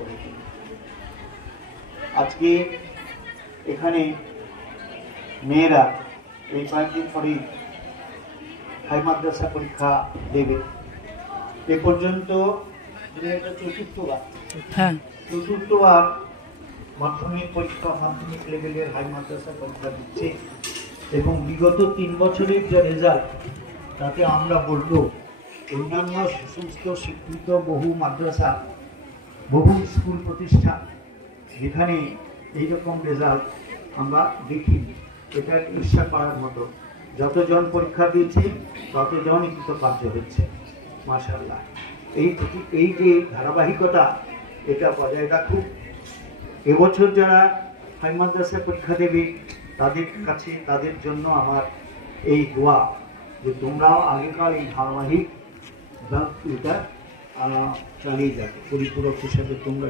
করেছি। আজকে এখানে মেয়েরা এই কয়েকদিন পরেই হাই মাদ্রাসা পরীক্ষা দেবে। এ পর্যন্ত এটা চতুর্থবার মাধ্যমিক পরীক্ষা, মাধ্যমিক লেভেলের হাই মাদ্রাসা পরীক্ষা দিচ্ছে এবং বিগত 3 বছরের যে রেজাল্ট তাতে আমরা বলবো অন্যান্য সমস্ত স্বীকৃত বহু মাদ্রাসা, বহু স্কুল প্রতিষ্ঠান যেখানে এইরকম রেজাল্ট আমরা দেখিনি। এটা ঈর্ষা করার মতো। যতজন পরীক্ষা দিয়েছে ততজনই কৃতকার্য হচ্ছে, মাশাআল্লাহ। এই যে ধারাবাহিকতা, এটা বজায় রাখুক। এবছর যারা হাই মাদ্রাসা পরীক্ষা দেবে তাদের কাছে, তাদের জন্য আমার এই দোয়া যে তোমরাও আগেকার এই ধারাবাহিক এটা চালিয়ে যাবে, পরিপূরক হিসেবে তোমরা